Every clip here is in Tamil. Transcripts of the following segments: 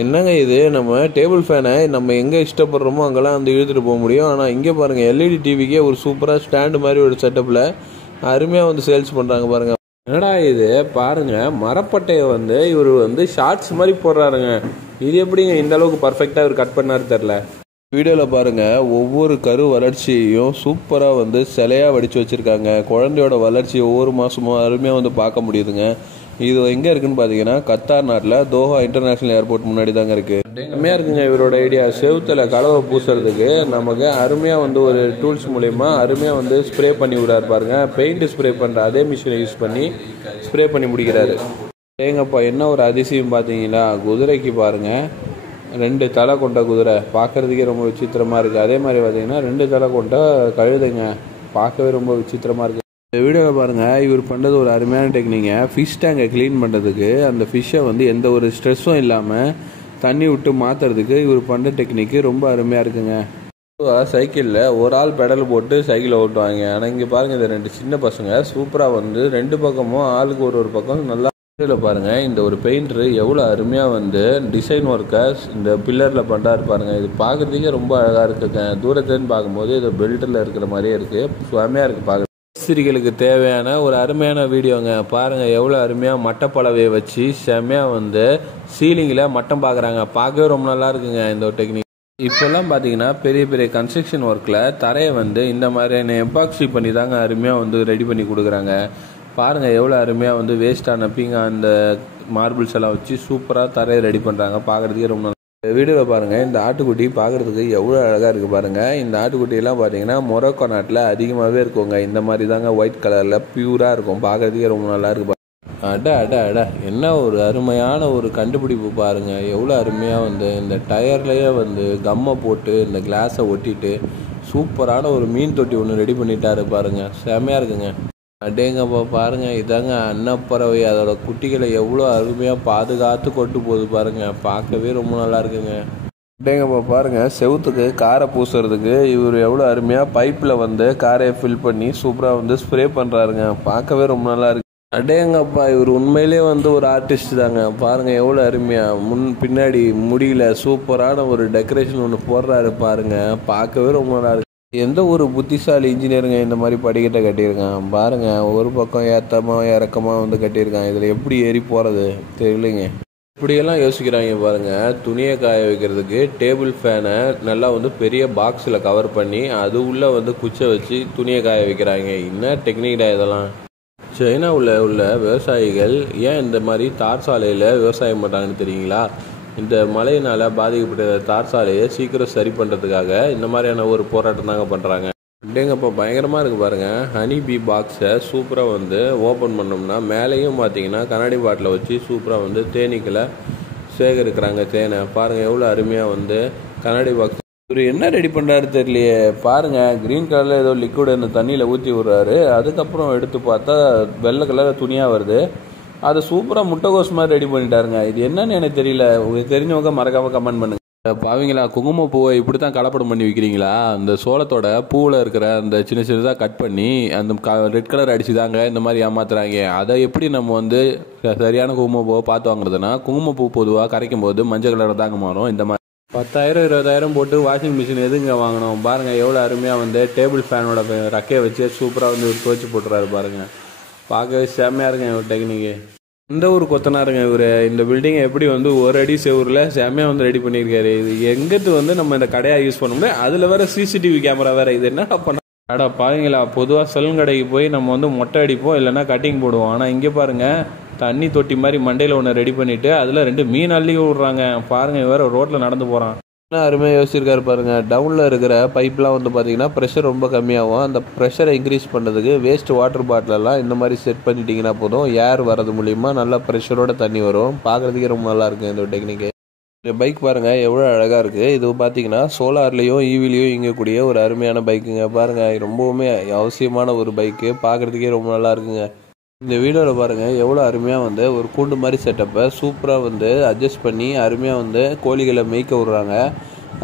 என்னங்க இது, நம்ம டேபிள் ஃபேனை நம்ம எங்கே இஷ்டப்படுறோமோ அங்கெல்லாம் வந்து இழுத்துட்டு போக முடியும். ஆனால் இங்கே பாருங்கள், எல்இடி டிவிக்கே ஒரு சூப்பராக ஸ்டாண்டு மாதிரி ஒரு செட்டப்பில் அருமையாக வந்து சேல்ஸ் பண்ணுறாங்க பாருங்கள். என்னடா இது பாருங்கள், மரப்பட்டையை வந்து இவர் வந்து ஷார்ட்ஸ் மாதிரி போடுறாருங்க. இது எப்படிங்க இந்த அளவுக்கு பர்ஃபெக்டாக இவர் கட் பண்ணாரு தெரில. வீடியோவில் பாருங்கள், ஒவ்வொரு கரு வளர்ச்சியையும் சூப்பராக வந்து சிலையாக வடித்து வச்சுருக்காங்க. குழந்தையோட வளர்ச்சி ஒவ்வொரு மாதமும் அருமையாக வந்து பார்க்க முடியுதுங்க. இது எங்கே இருக்குன்னு பார்த்தீங்கன்னா கத்தார் நாட்டில் தோஹா இன்டர்நேஷ்னல் ஏர்போர்ட் முன்னாடி தாங்க இருக்குது. அருமையாக இருக்குங்க இவரோட ஐடியா. செவுத்தில் கலவை பூசுறதுக்கு நமக்கு அருமையாக வந்து ஒரு டூல்ஸ் மூலயமா அருமையாக வந்து ஸ்ப்ரே பண்ணி விடாரு பாருங்க. பெயிண்ட் ஸ்ப்ரே பண்ணுற அதே மிஷினை யூஸ் பண்ணி ஸ்ப்ரே பண்ணி முடிக்கிறாரு. ஏங்கப்பா என்ன ஒரு அதிசயம் பார்த்தீங்களா, குதிரைக்கு பாருங்கள் 2 தலை கொண்ட குதிரை பார்க்குறதுக்கே ரொம்ப விசித்திரமாக இருக்குது. அதே மாதிரி பார்த்தீங்கன்னா 2 தலை கொண்ட கழுதைங்க பார்க்கவே ரொம்ப விசித்திரமாக இருக்குது. இந்த வீடியோவில் பாருங்கள், இவர் பண்ணுறது ஒரு அருமையான டெக்னிக்கை. ஃபிஷ் டேங்கை க்ளீன் பண்ணுறதுக்கு அந்த ஃபிஷ்ஷை வந்து எந்த ஒரு ஸ்ட்ரெஸ்ஸும் இல்லாமல் தண்ணி விட்டு மாற்றுறதுக்கு இவர் பண்ணுற டெக்னிக்கு ரொம்ப அருமையாக இருக்குங்க. சைக்கிளில் ஒரு ஆள் பெடல் போட்டு சைக்கிளை ஓட்டுவாங்க. ஆனால் இங்கே பாருங்கள், இந்த 2 சின்ன பசங்க சூப்பராக வந்து 2 பக்கமும் ஆளுக்கு ஒரு பக்கம் நல்லா பாருங்கள். இந்த ஒரு பெயிண்டர் எவ்வளோ அருமையாக வந்து டிசைன் ஒர்க்கை இந்த பில்லரில் பண்ணுறாரு பாருங்கள். இது பார்க்குறதுக்கே ரொம்ப அழகாக இருக்குங்க. தூரத்துலேருந்து பார்க்கும்போது இது பெல்ட்டில் இருக்கிற மாதிரியே இருக்குது. சுவாமையாக இருக்குது பார்க்க. சிறிகளுக்கு தேவையான ஒரு அருமையான வீடியோங்க. பாருங்கள் எவ்வளோ அருமையாக மட்டப்பலவையை வச்சு செம்மையாக வந்து சீலிங்கில் மட்டம் பார்க்குறாங்க. பார்க்கவே ரொம்ப நல்லா இருக்குங்க இந்த ஒரு டெக்னிக். இப்போல்லாம் பார்த்தீங்கன்னா பெரிய பெரிய கன்ஸ்ட்ரக்ஷன் ஒர்க்கில் தரையை வந்து இந்த மாதிரியான எபாக்சி பண்ணி தாங்க அருமையாக வந்து ரெடி பண்ணி கொடுக்குறாங்க. பாருங்கள் எவ்வளோ அருமையாக வந்து வேஸ்ட்டான பீங்க அந்த மார்பிள்ஸ் எல்லாம் வச்சு சூப்பராக தரையை ரெடி பண்ணுறாங்க. பார்க்குறதுக்கே ரொம்ப நல்லா. வீடியோவில் பாருங்கள், இந்த ஆட்டுக்குட்டி பார்க்குறதுக்கு எவ்வளோ அழகாக இருக்குது பாருங்கள். இந்த ஆட்டுக்குட்டியெல்லாம் பார்த்தீங்கன்னா மொரோக்கோ நாட்டில் அதிகமாகவே இருக்குங்க. இந்த மாதிரி தாங்க ஒயிட் கலரில் பியூராக இருக்கும். பார்க்குறதுக்கே ரொம்ப நல்லா இருக்குது. அட என்ன ஒரு அருமையான ஒரு கண்டுபிடிப்பு பாருங்கள். எவ்வளோ அருமையாக வந்து இந்த டயர்லேயே வந்து கம்மை போட்டு இந்த கிளாஸை ஒட்டிட்டு சூப்பரான ஒரு மீன் தொட்டி ஒன்று ரெடி பண்ணிட்டாரு பாருங்கள். செமையாக இருக்குங்க. அடேங்கப்பா பாருங்கள், இதாங்க அன்னப்பறவை. அதோட குட்டிகளை எவ்வளோ அருமையாக பாதுகாத்து கொண்டு போகுது பாருங்கள். பார்க்கவே ரொம்ப நல்லா இருக்குங்க. அடேங்கப்பா பாருங்கள், செவுத்துக்கு காரை பூசுறதுக்கு இவர் எவ்வளோ அருமையாக பைப்பில் வந்து காரையை ஃபில் பண்ணி சூப்பராக வந்து ஸ்ப்ரே பண்ணுறாருங்க. பார்க்கவே ரொம்ப நல்லா இருக்கு. அடேங்கப்பா, இவர் உண்மையிலே வந்து ஒரு ஆர்டிஸ்ட் தாங்க. பாருங்கள் எவ்வளோ அருமையாக பின்னாடி முடியல சூப்பரான ஒரு டெக்கரேஷன் ஒன்று போடுறாரு பாருங்கள். பார்க்கவே ரொம்ப நல்லா இருக்கு. எந்த ஒரு புத்திசாலி இன்ஜினியருங்க இந்த மாதிரி படிக்கட்டை கட்டியிருக்கான் பாருங்கள். ஒரு பக்கம் ஏற்றமாக இறக்கமாக வந்து கட்டியிருக்கான். இதில் எப்படி ஏறி போகிறது தெரியலைங்க. இப்படியெல்லாம் யோசிக்கிறாங்க பாருங்கள். துணியை காய வைக்கிறதுக்கு டேபிள் ஃபேனை நல்லா வந்து பெரிய பாக்ஸில் கவர் பண்ணி அது உள்ளே வந்து குச்சை வச்சு துணியை காய வைக்கிறாங்க. என்ன டெக்னிக்டா இதெல்லாம். சைனாவில் உள்ள விவசாயிகள் ஏன் இந்த மாதிரி தார் சாலையில் விவசாயம் பண்ணுறாங்கன்னு தெரியுங்களா? இந்த மழையினால் பாதிக்கப்பட்ட தார் சாலையை சீக்கிரம் சரி பண்ணுறதுக்காக இந்த மாதிரியான ஒரு போராட்டம் தாங்க பண்ணுறாங்க. அப்படிங்கப்போ பயங்கரமாக இருக்குது பாருங்கள். ஹனி பீ பாக்ஸை சூப்பராக வந்து ஓப்பன் பண்ணோம்னா மேலேயும் பார்த்தீங்கன்னா கண்ணாடி பாட்டில் வச்சு சூப்பராக வந்து தேனீக்களை சேகரிக்கிறாங்க. தேனை பாருங்கள் எவ்வளோ அருமையாக வந்து கண்ணாடி பாக்ஸ். இவர் என்ன ரெடி பண்ணுறாரு தெரியலையே பாருங்கள். க்ரீன் கலரில் ஏதோ லிக்விட் அந்த தண்ணியில் ஊற்றி விட்றாரு. அதுக்கப்புறம் எடுத்து பார்த்தா வெள்ளை கலரில் துணியாக வருது. அதை சூப்பராக முட்டைகோஸ் மாதிரி ரெடி பண்ணிட்டாருங்க. இது என்னன்னு எனக்கு தெரியல. உங்களுக்கு தெரிஞ்சவங்க மறக்காம கமெண்ட் பண்ணுங்க. பாவீங்களா, குங்குமப்பூவை இப்படி தான் கலப்படம் பண்ணி விற்கிறீங்களா? அந்த சோளத்தோட பூவில் இருக்கிற அந்த சின்ன சின்னதாக கட் பண்ணி அந்த ரெட் கலர் அடிச்சு தாங்க இந்த மாதிரி ஏமாத்துறாங்க. அதை எப்படி நம்ம வந்து சரியான குங்குமப்பூவை பார்த்து வாங்குறதுன்னா, குங்குமப்பூ பொதுவாக கரைக்கும் போது மஞ்சள் கலர் தாங்க மாறும். இந்த மாதிரி 10,000 20,000 போட்டு வாஷிங் மிஷின் எதுங்க வாங்கணும்? பாருங்கள் எவ்வளோ அருமையாக வந்து டேபிள் ஃபேனோட ரக்கையை வச்சு சூப்பராக வந்து துவச்சி போட்டுறாரு பாருங்கள். பார்க்கவே செம்மையாக இருக்குங்க இவர் டெக்னிக்கு. இந்த ஒரு கொத்தனாருங்க இவர். இந்த பில்டிங்கை எப்படி வந்து ஒரு அடி செவரில் செம்மையாக வந்து ரெடி பண்ணியிருக்காரு. இது எங்கிட்டு வந்து நம்ம இந்த கடையாக யூஸ் பண்ண முடியாது. அதில் வேறு சிசிடிவி கேமரா வேறு. இது என்ன பண்ண கடை பாருங்களா. பொதுவாக சலூன் கடைக்கு போய் நம்ம வந்து மொட்டை அடிப்போம், இல்லைன்னா கட்டிங் போடுவோம். ஆனால் இங்கே பாருங்கள், தண்ணி தொட்டி மாதிரி மண்டையில் ஒன்று ரெடி பண்ணிவிட்டு அதில் 2 மீன் அள்ளி விட்றாங்க பாருங்கள். வேறு ரோட்டில் நடந்து போகிறான். என்ன அருமையாக யோசிச்சிருக்காரு பாருங்கள். டவுனில் இருக்கிற பைப்லாம் வந்து பார்த்தீங்கன்னா ப்ரெஷர் ரொம்ப கம்மியாகும். அந்த ப்ரெஷரை இன்க்ரீஸ் பண்ணுறதுக்கு வேஸ்ட் வாட்டர் பாட்டிலெல்லாம் இந்த மாதிரி செட் பண்ணிட்டீங்கன்னா போதும், ஏர் வரது மூலிமா நல்லா ப்ரெஷரோட தண்ணி வரும். பார்க்குறதுக்கே ரொம்ப நல்லாயிருக்கும் இந்த டெக்னிக்கு. இந்த பைக் பாருங்கள் எவ்வளோ அழகாக இருக்குது. இது பார்த்தீங்கன்னா சோலார்லேயும் ஈவிலையும் இயங்கக்கூடிய ஒரு அருமையான பைக்குங்க. பாருங்கள் ரொம்பவுமே அவசியமான ஒரு பைக்கு. பார்க்குறதுக்கே ரொம்ப நல்லா இருக்குங்க. இந்த வீடியோவில் பாருங்கள் எவ்வளோ அருமையாக வந்து ஒரு கூண்டு மாதிரி செட்டப்பை சூப்பராக வந்து அட்ஜஸ்ட் பண்ணி அருமையாக வந்து கோழிகளை மேய்க்க விட்றாங்க.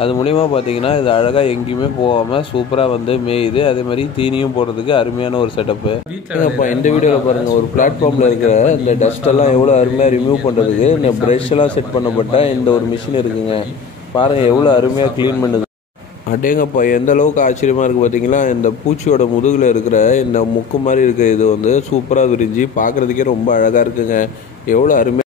அது மூலிமா பார்த்தீங்கன்னா இது அழகாக எங்கேயுமே போகாமல் சூப்பராக வந்து மேயுது. அதே மாதிரி தீனியும் போடுறதுக்கு அருமையான ஒரு செட்டப்பு. இப்போ இந்த வீடியோவில் பாருங்கள், ஒரு பிளாட்ஃபார்மில் இருக்கிற இந்த டஸ்ட்டெல்லாம் எவ்வளோ அருமையாக ரிமூவ் பண்ணுறதுக்கு இந்த ப்ரெஷ் எல்லாம் செட் பண்ணப்பட்ட இந்த ஒரு மிஷின் இருக்குங்க. பாருங்கள் எவ்வளோ அருமையாக க்ளீன் பண்ணுது. அடேங்கப்பா, எந்த அளவுக்கு ஆச்சரியமாக இருக்குது பார்த்தீங்களா. இந்த பூச்சியோட முதுகில் இருக்கிற இந்த முக்கு மாதிரி இருக்கிற இது வந்து சூப்பராக விரிஞ்சு பார்க்குறதுக்கே ரொம்ப அழகாக இருக்குங்க. எவ்வளோ அருமையாக